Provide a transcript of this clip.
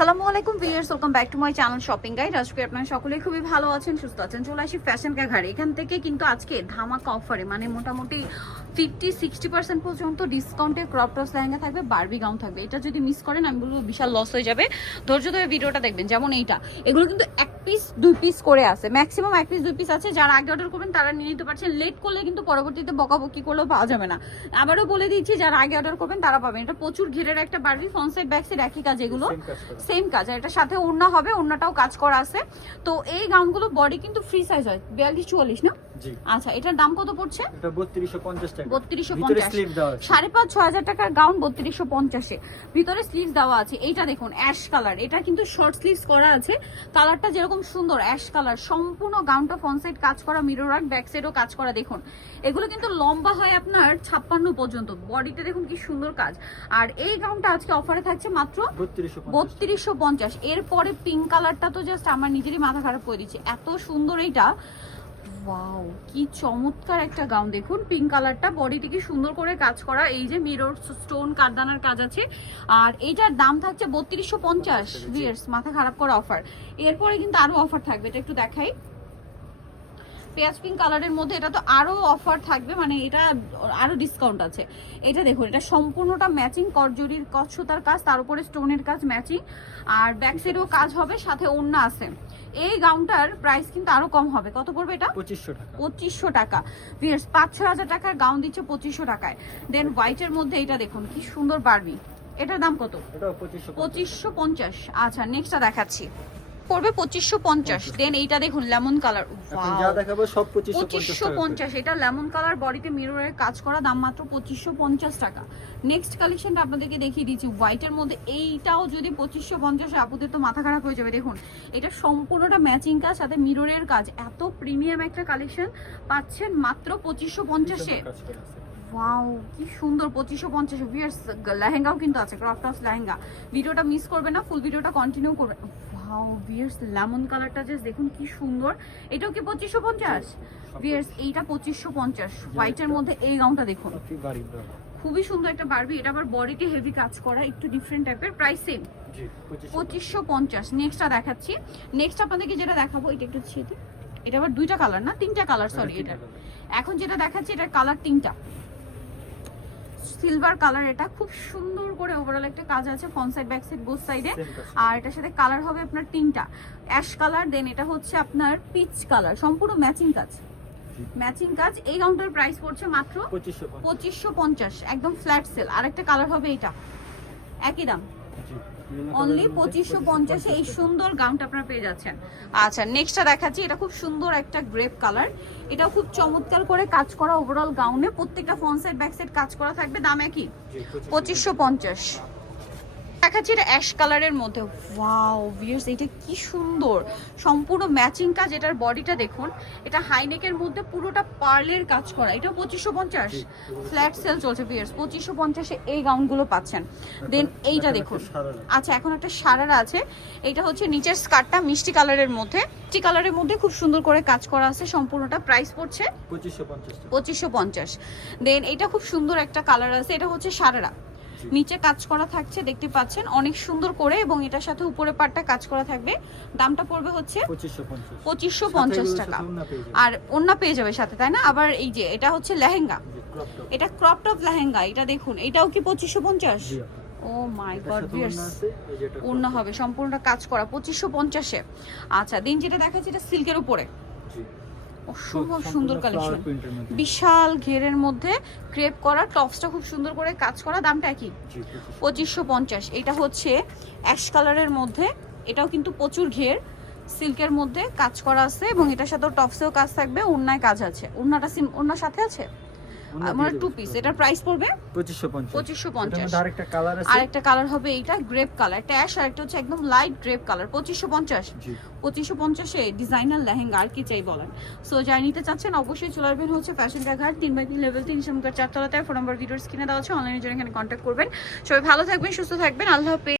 আসসালামু আলাইকুম viewers, welcome back to my channel shopping guide. আজকে আপনারা সকলেই খুবই ভালো আছেন, সুস্থ আছেন। চলে আসি ফ্যাশন কা ঘাড়ে। এখান থেকে কিন্তু আজকে ধামাকা অফারে মানে মোটামুটি 50-60% পর্যন্ত ডিসকাউন্টে ক্রপ টপস লেহেঙ্গা থাকবে, বারবি গাউন থাকবে। এটা যদি মিস করেন আমি বলবো বিশাল লস হয়ে যাবে। ধৈর্য ধরে ভিডিওটা দেখবেন। যেমন এইটা, এগুলো কিন্তু 1 পিস 2 পিস করে আছে, ম্যাক্সিমাম 1 পিস 2 পিস আছে। যারা আগে অর্ডার করবেন তারা নিয়ে নিতে পারছেন। লেট করলে কিন্তু পরবর্তীতে বকাবকি করলেও পাওয়া যাবে না। আবারও বলে দিচ্ছি, যারা আগে অর্ডার করবেন তারা পাবেন। এটা প্রচুর ঘেরের একটা Barbie, front side back side একই কাজ, এগুলো সেম কাজ। আর এটার সাথে ওড়না হবে, ওড়নাটাও কাজ করা আছে। তো এই গাউনগুলো বডি কিন্তু ফ্রি সাইজ হয়, 42-44 না? জি। আচ্ছা, এটার দাম কত পড়ছে? এটা 3250 টাকা। 3250, 5,500-6,000 টাকার গাউন 3250 এ। ভিতরে স্লিভস দেওয়া আছে। এইটা দেখুন অ্যাশ কালার, এটা কিন্তু শর্ট স্লিভস করা আছে। কালারটা যেরকম সুন্দর অ্যাশ কালার, সম্পূর্ণ গাউনটা ফ্রন্ট সাইড কাজ করা, মিরর ওয়ার্ক, ব্যাক সাইডও কাজ করা। দেখুন এগুলো কিন্তু লম্বা হয় আপনার 56 পর্যন্ত। বডিতে দেখুন কি সুন্দর কাজ। আর এই গাউনটা আজকে অফারে থাকছে মাত্র 3250। এরপরে পিঙ্ক কালারটা তো জাস্ট আমার নিজেরই মাথা খারাপ করে দিচ্ছে, এত সুন্দর এইটা। ওয়াও, কি চমৎকার একটা গাউন। দেখুন পিঙ্ক কালারটা, বডিতে কি সুন্দর করে কাজ করা, এই যে মিরর স্টোন কারদানার কাজ আছে। আর এইটার দাম থাকছে 3250। ভিউয়ার্স, মাথা খারাপ করা অফার। এরপরে কিন্তু আরো অফার থাকবে, এটা একটু দেখাই। পেঁয়াজ পিঙ্ক কালারের মধ্যে এটা তো আরো অফার থাকবে, মানে এটা আরো ডিসকাউন্ট আছে। এটা দেখুন, এটা সম্পূর্ণটা ম্যাচিং করজরির কচ্ছতার কাজ, তার উপরে স্টোনের কাজ ম্যাচিং। আর ব্যাক সাইডেও কাজ হবে, সাথে ওড়না আছে। এই গাউনটার প্রাইস কিন্তু আরো কম হবে। কত পড়বে এটা? 2500 টাকা। ভিউয়ার্স, 5-6 হাজার টাকার গাউন দিচ্ছে 2500 টাকায়। দেন হোয়াইটের মধ্যে এটা দেখুন কি সুন্দর বারবি। এটার দাম কত? 2550। আচ্ছা, নেক্সটটা দেখাচ্ছি, পড়বে 2550। দেন এইটা দেখুন লেমন কালার, যা দেখাবো সব 2550। এটা লেমন কালার, বডিতে মিররের কাজ করা, দাম মাত্র 2550 টাকা। নেক্সট কালেকশনটা আপনাদেরকে দেখিয়ে দিচ্ছি হোয়াইটের মধ্যে। এইটাও যদি 2550, আপুদের তো মাথা খারাপ হয়ে যাবে। দেখুন এটা সম্পূর্ণটা ম্যাচিং কাজ, সাথে মিররের কাজ। এত প্রিমিয়াম একটা কালেকশন পাচ্ছেন মাত্র 2550 এ। ওয়াও, কি সুন্দর 2550। ভিউয়ার্স, লেহেঙ্গাও কিন্তু আছে, ক্রপ টপস লেহেঙ্গা। ভিডিওটা মিস করবে না, ফুল ভিডিওটা কন্টিনিউ করবে। ওয়াও ভিউয়ার্স, লেমন কালারটা জাস্ট দেখুন কি সুন্দর। এটাও কি 2550? ভিউয়ার্স, এইটা 2550। হোয়াইটের মধ্যে এই গাউনটা দেখুন, খুবই সুন্দর একটা বারবি। এটা আবার বডিতে হেভি কাজ করা, একটু ডিফারেন্ট টাইপের। Price same 2550। নেক্সটটা দেখাচ্ছি। নেক্সট আপনাদেরকে যেটা দেখাবো, এটা একটু ছেড়ে, এটা আবার 2টা কালার না 3টা কালার, সরি। এটা এখন যেটা দেখাচ্ছি এটার কালার 3টা। সিলভার কালার, এটা খুব সুন্দর করে ওভারঅল একটা কাজ আছে, front side back side both সাইডে। আর এটার সাথে কালার হবে আপনার 3টা। অ্যাশ কালার, দেন এটা হচ্ছে আপনার পিচ কালার, সম্পূর্ণ ম্যাচিং কাজ। ম্যাচিং কাজ। এই গাউনটার প্রাইস পড়ছে মাত্র 2550, একদম ফ্ল্যাট সেল। আরেকটা কালার হবে এটা, একই দাম, অনলি 2550 এই সুন্দর গাউনটা আপনারা পেয়ে যাচ্ছেন। আচ্ছা, নেক্সটটা দেখাচ্ছি। এটা খুব সুন্দর একটা গ্রেপ কালার, এটাও খুব চমৎকার করে কাজ করা ওভারঅল গাউনে। প্রত্যেকটা ফ্রন্ট সাইড ব্যাক সাইড কাজ করা থাকবে, দাম একই 2550। দেখাচ্ছি এটা অ্যাশ কালারের মধ্যে। ওয়াও ভিউয়ার্স, এটা কি সুন্দর, সম্পূর্ণ ম্যাচিং কাজ। এটার বডিটা দেখুন, এটা হাইনেকের মধ্যে পুরোটা পার্লের কাজ করা। এটা 2550, ফ্ল্যাট সেল চলছে ভিউয়ার্স। 2550 এই গাউনগুলো পাচ্ছেন। দেন এইটা দেখুন। আচ্ছা, এখন একটা সারারা আছে। এটা হচ্ছে নিচের স্কার্টটা মিষ্টি কালারের মধ্যে, মিষ্টি কালারের মধ্যে খুব সুন্দর করে কাজ করা আছে সম্পূর্ণটা। প্রাইস পড়ছে 2550। দেন এটা খুব সুন্দর একটা কালার আছে, এটা হচ্ছে সারারা, নিচে কাজ করা থাকছে, দেখতে পাচ্ছেন অনেক সুন্দর করে, এবং এটার সাথে উপরে পাটটা কাজ করা থাকবে। দামটা পড়বে হচ্ছে 2550 টাকা। আর ওড়না পেয়ে যাবে সাথে, তাই না? আবার এই যে এটা হচ্ছে লেহেঙ্গা, এটা ক্রপ টপ লেহেঙ্গা। এটা দেখুন, এটাও কি 2550? ও মাই গড ভিউয়ার্স, ওড়না হবে সম্পূর্ণটা কাজ করা 2550 এ। আচ্ছা, দিন যেটা দেখাচ্ছি এটা সিল্কের উপরে, অসম্ভব সুন্দর কালেকশন, বিশাল ঘেরের মধ্যে ক্রেপ করা, টপসটা খুব সুন্দর করে কাজ করা। দামটা একই 2550। এটা হচ্ছে অ্যাশ কালারের মধ্যে, এটাও কিন্তু প্রচুর ঘের, সিল্কের মধ্যে কাজ করা আছে, এবং এটার সাথেও টপসেও কাজ থাকবে, ওড়নায় কাজ আছে। ওড়নাটা ওড়নার সাথে আছে, আমার 2 পিস। এটার প্রাইস পড়বে 2550। আরেকটা কালার হবে এইটা গ্রেপ কালার, একটা অ্যাশ, আর একটা হচ্ছে একদম লাইট গ্রেপ কালার। 2550 এ ডিজাইনার লেহেঙ্গা, আর কি চাই বলেন। সো যারা নিতে চাচ্ছেন অবশ্যই চলে আসবেন হচ্ছে ফ্যাশন কা ঘাট, 3/3 লেভেল 3, ইসলামপুর 4 তলাতে। ফোন নাম্বার ভিডিওর স্ক্রিনে দেওয়া আছে, অনলাইনে জন্য এখানে কন্ট্যাক্ট করবেন। সবাই ভালো থাকবেন, সুস্থ থাকবেন, আল্লাহ হাফেজ।